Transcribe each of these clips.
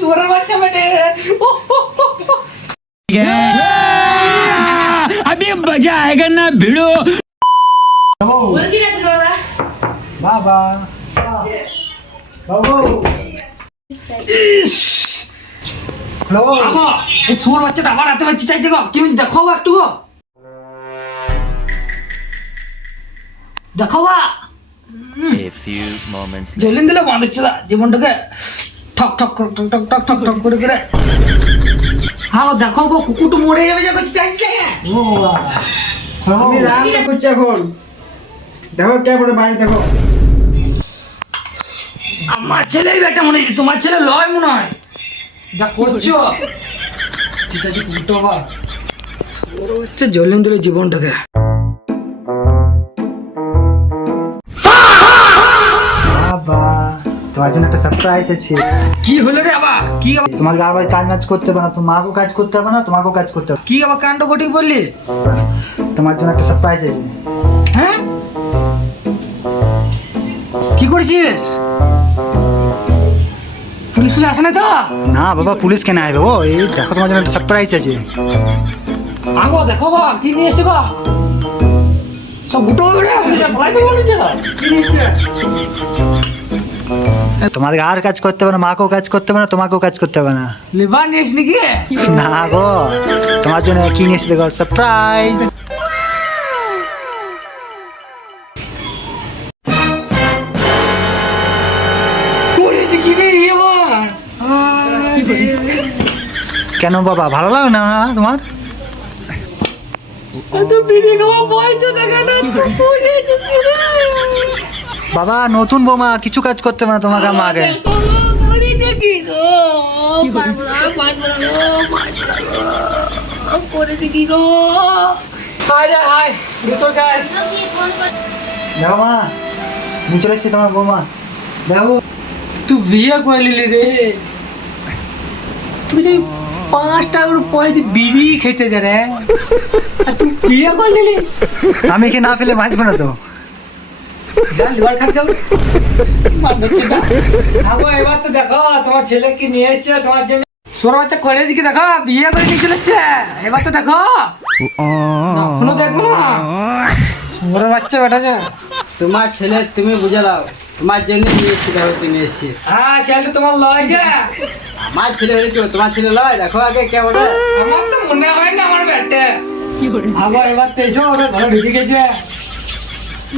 সুরের বাচ্চা বেটে अभी मजा आएगा ना भिड़ो। বলছি না তুমি বাবা বাবা এই সুর বাচ্চাটা আবার হাতে বাচ্চা চাইছে গো কি দেখো গো একটু গো দেখো গো A few moments later. জ্বলেন দিলে বাঁধছে জীবনটাকে ঠক ঠক ঠক ঠক ঠক ঠক ঠক ঠক করে করে হ্যাঁ গো দেখো গো কুকুরটা মরে যাবে যা করছে চাইছে ও বাবা আমি রান্না করছি এখন দেখো কে বড় বাড়ি দেখো আমার ছেলেই বেটা মনে হচ্ছে তোমার ছেলে লয় মনে হয় যা করছো চিচাচি কুকুরটা বাবা সরো হচ্ছে জ্বলেন দিলে জীবনটাকে বাবা তোমার জন্য একটা সারপ্রাইজ আছে কি হলো রে বাবা কি তোমাকে আর ভাই কাজ করতে হবে না তোমাকেও কাজ করতে হবে না তোমাকেও কাজ করতে হবে কি আবার কাণ্ড ঘটি বললি তোমার জন্য একটা সারপ্রাইজ আছে হ্যাঁ কি করেছিস পুলিশ ফুলে আসে না তো না বাবা পুলিশ কেন আসবে ও এই দেখো তোমার জন্য একটা সারপ্রাইজ আছে আগো দেখো গো কি নিয়ে এসছো গো সব গুটো হবে রে ভয় তো বলেছে কি নিয়েছে তোমাকে আর কাজ করতে হবে না মাকেও কাজ করতে হবে না তোমাকেও কাজ করতে হবে না লিভার নিয়েছ নাকি না গো তোমার জন্য কি নিয়েছি দেখো সারপ্রাইজ করেছি কি রে এবার কেন বাবা ভালো লাগে না তোমার তো বিড়ি খাওয়া পয়সা দেখা না তো করেছিস কি রে বাবা নতুন বৌমা কিছু কাজ করতে হবে না তোমাকে আমাকে করেছে কি গো পারবো না গো করেছে কি গো আরে হাই ভিতর গায় দেখো মা নিয়ে চলে এসছি তোমার বৌমা দেখো তুই বিয়ে করে নিলি রে তুই যে 5 টাকার পয়সা বিড়ি খেতে দে রে আর তুই বিয়ে করে নিলি আমি কি না পেলে বাঁচবো না তো যা লিভার খাতে যাবে আগো এবার তো দেখো তোমার ছেলে কি নিয়ে এসছে তোমার জন্য সোর বাচ্চা কলেজ কি দেখো বিয়ে করে নিয়ে চলে এসছে এবার তো দেখো এখনো দেখবো না সোর বাচ্চা বেটা যা তোমার ছেলে তুমি বুঝে দাও তোমার জন্য নিয়ে এসছি দেখো তুমি এসছি হ্যাঁ ছেলেটা তোমার লয় যে আমার ছেলে হলে কি হবে? তোমার ছেলে লয় দেখো আগে কে বলে আমার তো মনে হয় না আমার ব্যাটে আগো এবার তো এসো ওরা ভালো ঢুকে গেছে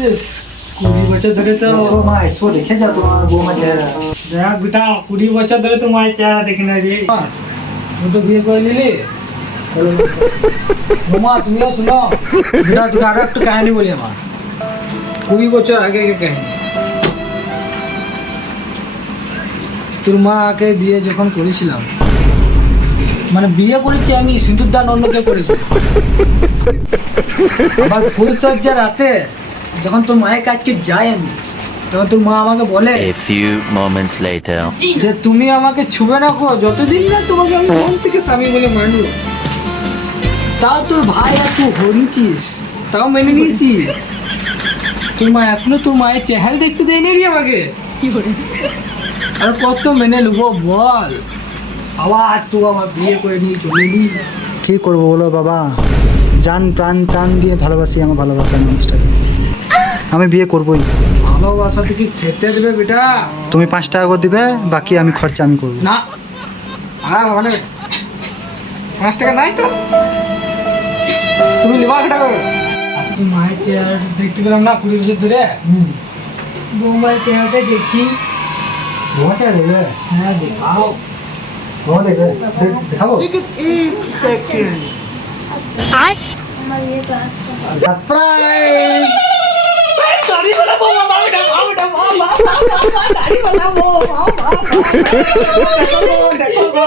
ইস, 20 বছর ধরে তো এসো মা এসো দেখে যাও তোমার বৌমা চেহারা দেখ বেটা 20 বছর ধরে তো মায়ের চেহারা দেখি না রে তুই তো বিয়ে করে নিলি মামা তুমিও শুনো বেটা তোকে আরো একটা কাহিনী বলি আমার 20 বছর আগে কাহিনী তোর মাকে বিয়ে যখন করেছিলাম মানে বিয়ে করেছি আমি সিঁদুর দান অন্যকে করেছি আবার ফুলসজ্জা রাতে যখন তোর মায়ের কাছকে যাই আমি তখন তোর মা আমাকে বলে A few moments later. যে তুমি আমাকে ছুবে না গো যতদিন না তোমাকে আমি মন থেকে স্বামী বলে মানব তাও তোর ভাই আর তুই হরিছিস তাও মেনে নিয়েছি তোর মা এখনো তোর মায়ের চেহারা দেখতে দেয়নি রে আমাকে কি করে আর কত মেনে নেবো বল আবার তুই আমার বিয়ে করে নিয়ে চলে এলি কি করবো বলো বাবা জান প্রাণ টান দিয়ে ভালোবাসি আমার ভালোবাসার মানুষটাকে আমি বিয়ে করবোই ভালোবাসা থেকে খেতে দেবে বেটা তুমি 5 টাকা করে দিবে বাকি আমি খরচা আমি করবো না আর মানে 5 টাকা নাই তো তুমি লিবা টাকা করো তুই মায়ের চেহারা দেখতে পেলাম না 20 বছর ধরে বৌমার চেহারাটা দেখি বৌমা চেহারা দেখবে হ্যাঁ দেখাও বৌমা দেখবে দেখাবো আমার ये क्लास সারপ্রাইজ দাড়ি वाला বৌমা বাবাটা বাবাটা বাবা দাড়ি वाला বৌমা দেখো গো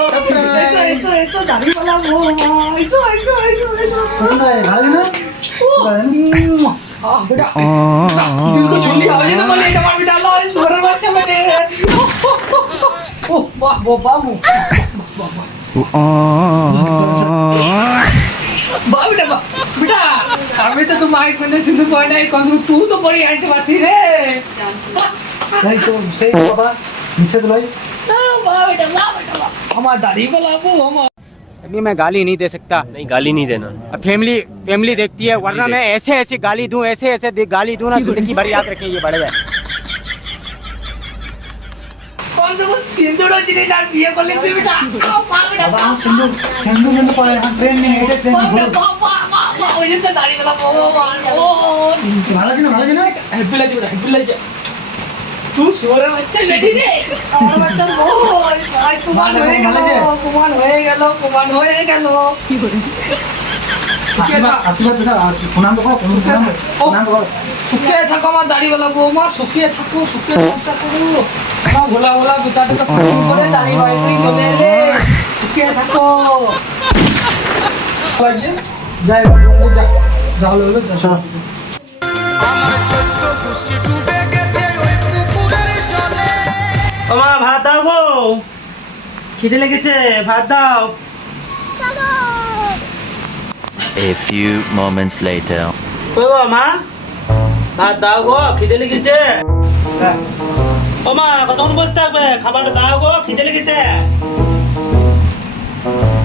এসো দাড়ি वाला বৌমা এসো পছন্দ হয় ভালো লাগে না বেটা বিলকুল চলি আওয়াজ না বলে এটা মারবি ডালো সুরের বাচ্চা বেটে ও বাহ বাবু বেটা বেটা আমি তো তোমার কোনে সিন্ধু পড়ে নাই কোন তুই তো পড়ি আইতে পারতি রে সেই বাবা নিচে তো লই না বেটা আমার দাড়ি वाला बौमा अभी मैं गाली नहीं दे सकता। नहीं गाली नहीं देना फैमिली फैमिली देखती है, वरना मैं ऐसे ऐसे गाली दूं, ऐसे ऐसे गाली दूं ना, जिंदगी भर याद रखें ये बड़े है। कौन सा सिंदूर चिनी डाल बिये করলে তুই বেটা বাবা সিন্ধু সিন্ধু কিন্তু পরে এখন ট্রেন নেই, এটা ট্রেন ওই যে দাড়ি वाला बौमा ও ভালো আছে না ভালো আছে না? हैप्पी लाइफ तू सोरे बच्चा बेटी रे আমার বাচ্চার বই আজ কুমান হয়ে গেল কুমান হয়ে গেল কি করে আশীর্বাদ দাদা প্রণাম করো প্রণাম করো। শুকিয়ে থাকো আমার দাড়িওয়ালা বৌমা, শুকিয়ে থাকো, শুকিয়ে সংসার করো। আমার ভোলা ভোলা বিচারটা ফোন করে দাড়ি বাইরে চলে এলে শুকিয়ে থাকো। যাই বাবু যা যা হলো যা চলো। ও মা ভাত দাও গো, খিদে লেগেছে, ভাত দাও। A few moments later. কই গো মা, ভাত দাও গো, খিদে লেগেছে। ও মা কতক্ষণ বসে থাকবে, খাবারটা দাও গো, খিদে লেগেছে।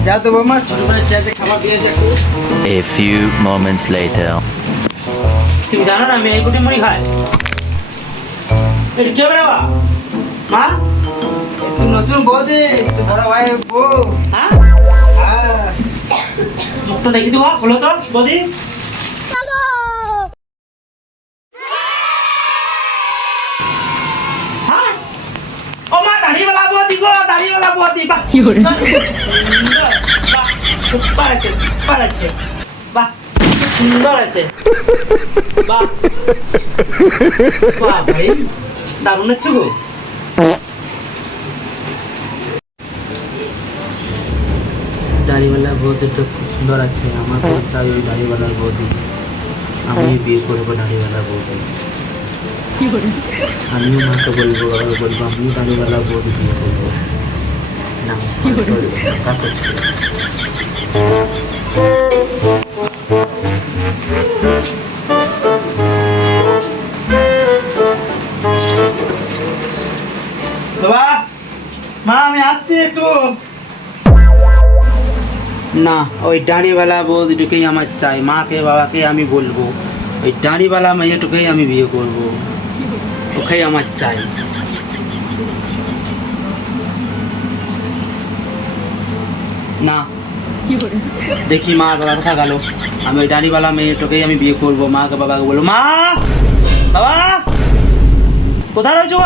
যা তো বৌমা, ছোট করে চেয়েছে খাবার দিয়েছে একটু। A few moments later. তুমি জানো না আমি এই কুটি মুড়ি খাই। এটা কে বেড়াবা মা? তুই নতুন বৌদি, তুই বড় ভাই বউ। হ্যাঁ মুখটা দেখি তো বলো তো বৌদি। হ্যাঁ ও মা দাড়িওয়ালা বৌদি গো, দাড়িওয়ালা বৌদি। বাহ কি করে বাহ সুপার আছে, সুপার আছে, বাহ সুন্দর আছে, বাহ বাহ ভাই দারুণ আছে গো। দাড়িওয়ালা বৌদিটা খুব সুন্দর আছে, আমার খুব চাই ওই দাড়িওয়ালার বৌদি। আমি বিয়ে করবো দাড়িওয়ালা বৌদি। আমিও মাকে বলবো, বাবাকে বলবো আমিও দাড়িওয়ালা বৌদি বিয়ে করবো। না কাছে ছিল বাবা মা আমি আসছি একটু। না ওই দাড়িওয়ালা বৌদিটুকেই আমার চাই, মাকে বাবাকে আমি বলবো ওই দাড়িওয়ালা মেয়েটুকেই আমি বিয়ে করব, ওকেই আমার চাই। না দেখি মা বাবা কোথা গেল, আমি ওই দাড়িওয়ালা মেয়েটুকেই আমি বিয়ে করব, মাকে বাবাকে বলবো মা বাবা কোথায় রয়েছো?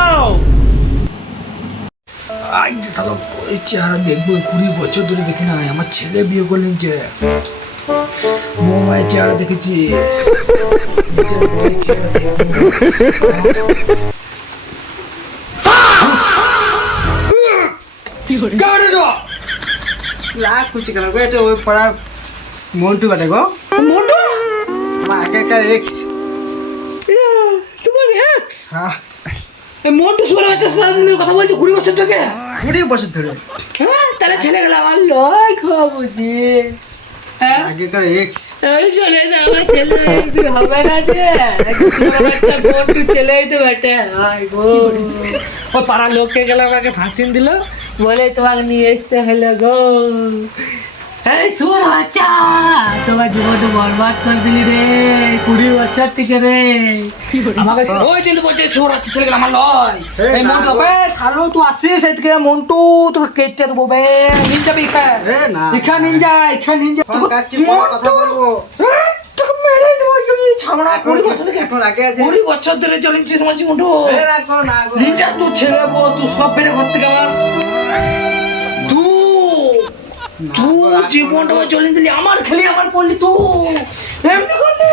আজ সালা ওই চেহারা দেখবো 20 বছর ধরে দেখি না, আমার ছেলে বিয়ে করলেন যে মোবাইল চেহারা দেখেছি। নিজের বউয়ের চেহারা দেখবো। রাগ করছি কেন গো, এটা ওই পাড়ার মন্টু কাটে গো। মন্টু আমার আগেকার এক্স। তোমার ex? হ্যাঁ এই মন্টু সোরে হচ্ছে সারাদিনের কথা বলছি 20 বছর থেকে। 20 বছর ধরে। হ্যাঁ তাহলে ছেলে গেলে আমার লয় খাওয়া বুঝি। হ্যাঁ আগেকার এক্স। এই চলে যা, আমার ছেলে একটু হবে না যে একটা মন্টু ছেলেই তো বেটে হাই গো। ও পাড়ার লোককে গেলে আমাকে ফাঁসিন দিল, বলে তোমাকে নিয়ে আসতে হলো গো। এই শোন বাচ্চা, তোমার জীবনটা বরবাদ করে দিলি রে 20 বছর থেকে রে। আমাকে ওই কিন্তু বলছে শোন বাচ্চা ছেলে গেলে আমার লয়। এই মন্টু বে শালো তুই আসিস এদিকে, মন্টু তোকে কেটে দেবো বে। নিনজা বিখা এ না ইখা নিনজা ফোন কাটছি, পরে কথা বলবো। তোকে মেরে দেবো তুমি ছামড়া। 20 বছর থেকে এখন আগে আছে। 20 বছর ধরে চলেছিস মাঝি মন্টু। এ রাখো না গো। নিনজা তুই ছেলে বউ তুই সব ফেলে ঘর থেকে আমার তুই জীবনটা চলে দিলি, আমার খেলি আমার পড়লি তুই এমনি করলি।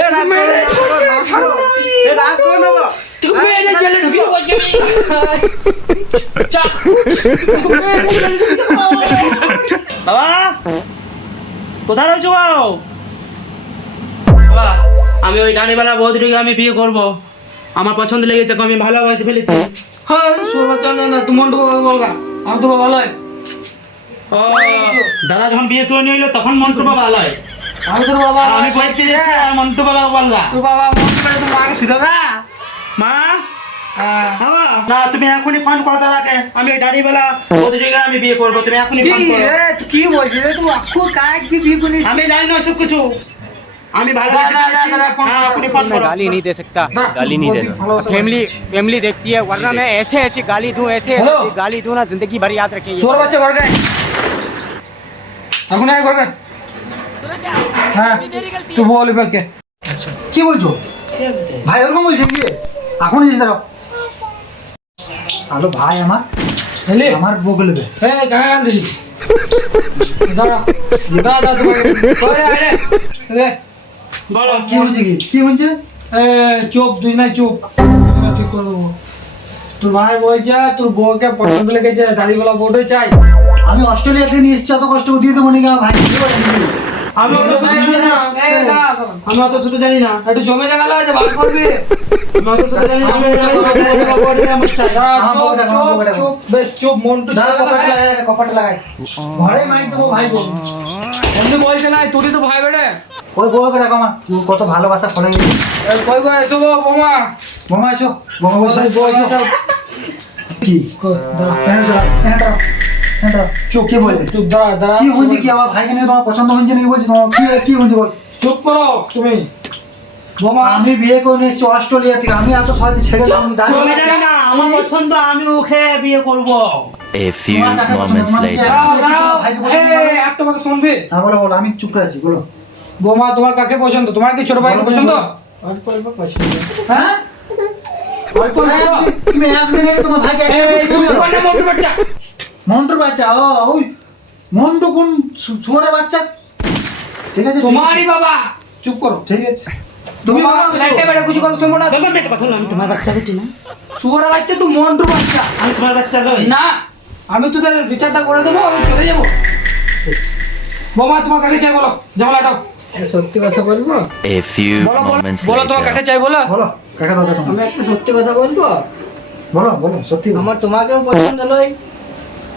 এ রাখো না ছাড়ো না, এ রাখো না গো। তুই মেরে চলে ঢুকি বলছি আমি চা তুই মেরে চলে ঢুকি। বাবা কোথায় রয়েছো বাবা? আমি ওই দাড়িওয়ালা বৌদিটাকে আমি বিয়ে করব, আমার পছন্দ লেগেছে, আমি ভালোবাসে ফেলেছি। হ্যাঁ শোনা চলে না, তুই মন্টু বাবা বলগা, আমি তো ভালো হয়। ও দাদা যখন বিয়ে করে নিয়ে এলো তখন মন্টু বাবা ভালো হয়, আমি তোর বাবা, আর আমি বলতে যাচ্ছি মন্টু বাবা বলগা। তোর বাবা মন্টু করে তোর মাকে শিখা মা হ্যাঁ। বাবা, না তুমি এখনই ফোন করো দাদাকে, আমি এই দাড়িওয়ালা ওদিকে আমি বিয়ে করবো, তুমি এখনই কি ফোন করো। রে তুই কি বলছিস রে তুই আখু কাক কি বিয়ে করিস আমি জানি না সব কিছু, আমি ভালো দাঁড়া, দাঁড়া, দাঁড়া, ফোন হ্যাঁ করো। এখনই ফোন मैं করো। गाली नहीं दे सकता गाली नहीं देना। फैमिली फैमिली देखती है वरना मैं ऐसे ऐसी गाली दूं ऐसे हेलो। ऐसी गाली दूं ना जिंदगी भर याद रखेंगे তোর বাচ্চা ঘর গায় এখন আয় ঘর গায় হ্যাঁ তুই বল এবার কে কি বলছো ভাই ওরকম বলছে কি এখন এসে দাঁড়াও হ্যালো ভাই হেলে আমার বগলবে এ গায় গাল দিলি দাঁড়া দাঁড়া তোমাকে করে আয় রে বলো কি হচ্ছে কি হচ্ছে এ চুপ তুই না চুপ ঠিক করে দেবো তোর ভাই বলছে তোর বউকে পছন্দ লেগেছে দাড়িওয়ালা বউটাই চাই আমি অস্ট্রেলিয়া থেকে নিয়ে এসেছি অত কষ্ট দিয়ে দেবো নাকি আমার ভাই কি করে দিবি? আমি অত শুধু জানি না, আমি অত শুধু জানি না, একটু জমে জায়গা আছে ভাগ করবি আমি অত শুধু জানি না, আমি আমার চাই। আমার বউটা, আমার বউটা। চুপ বেশ চুপ মন্টু দাঁড়া কপাটে লাগাই ঘরে মারি দেবো ভাই বউ এমনি বলছে না তুই তো ভাই বেড়ে ওই বউকে দেখো আমার কত ভালোবাসা ফলে গেছে কই কই এসো গো বোমা বোমা এসো বোমা বসে বসো কি চুপ কি বলে চুপ দাঁড়া দাঁড়া কি হয়েছে কি আমার ভাইকে নিয়ে তোমার পছন্দ হয়েছে নাকি বলছি তোমার কি কি হয়েছে বল চুপ করো তুমি বোমা আমি বিয়ে করে নিয়ে এসেছি অস্ট্রেলিয়া থেকে আমি এত সহজে ছেড়ে দেবো আমি দাঁড়িয়ে আমি জানি না, আমার পছন্দ, আমি ওকে বিয়ে করবো। A few moments later. দাঁড়াও দাঁড়াও এই একটা কথা শুনবি হ্যাঁ বলো বলো আমি চুপ করে আছি বলো বোমা তোমার কাকে পছন্দ তোমার কি ছোট ভাই বলো, পছন্দ বলো। অল্প অল্প পছন্দ হ্যাঁ অল্প অল্প তুমি একদিন আগে তোমার ভাইকে এই তুমি তোমার নাম মন্টু বাচ্চা মন্টুর বাচ্চা ও ওই মন্টু কোন শুয়ারের বাচ্চা ঠিক আছে তোমারই বাবা চুপ করো ঠিক আছে তুমি বলো কিছু। লাইটে বেড়ে কিছু কথা শুনবো না বাবা, আমি একটা কথা বললাম, আমি তোমার বাচ্চা হচ্ছি না, শুয়ারের বাচ্চা তুই মন্টুর বাচ্চা আমি তোমার বাচ্চা নই। না আমি তোদের বিচারটা করে দেবো আমি চলে যাবো বোমা তোমার কাকে চাই বলো জামাল আটাও সত্যি কথা বলবো A few বলো বলো moments বলো তোমার কাকে later. চাই বলো বলো কাকা দরকার তোমার আমি একটা সত্যি কথা বলবো বলো বলো সত্যি বলো। আমার তোমাকেও পছন্দ নয়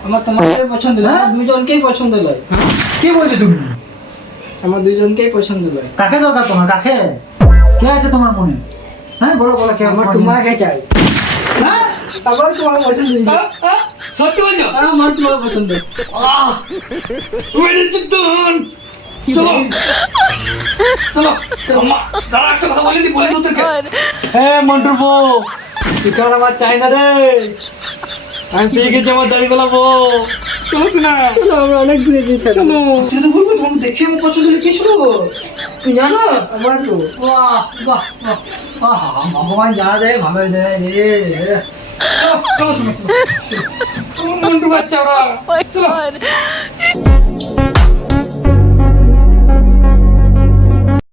আমার তোমাকেও পছন্দ নয় আমার দুজনকেই পছন্দ নয় কি বলছো তুমি আমার দুজনকেই পছন্দ নয় কাকে দরকার তোমার কাকে কে আছে তোমার মনে হ্যাঁ বলো বলো কে আমার তোমার মনে? তোমাকে চাই হ্যাঁ আমার তোমার পছন্দ নেই। সত্যি বলছো আমার তোমার পছন্দ মেরেছি তুন চলো চলো আম্মা দাঁড়া একটা কথা বলে দি বলে দো তোকে হ্যাঁ মন্টুর বউ তুই কার আমার চাই না রে আমি পেয়ে গেছি আমার দাড়িওয়ালা বউ চলো শোনা আমরা অনেক দূরে যেতে চলো তুই তো বলবি তোমাকে দেখে আমার পছন্দ লিখেছিল তুই জানো আমার তো বাহ বাহ বাহ আহা ভগবান যা দেয় ভালো দেয় রে চলো চলো শোনো মন্টু বাচ্চা ওরা চলো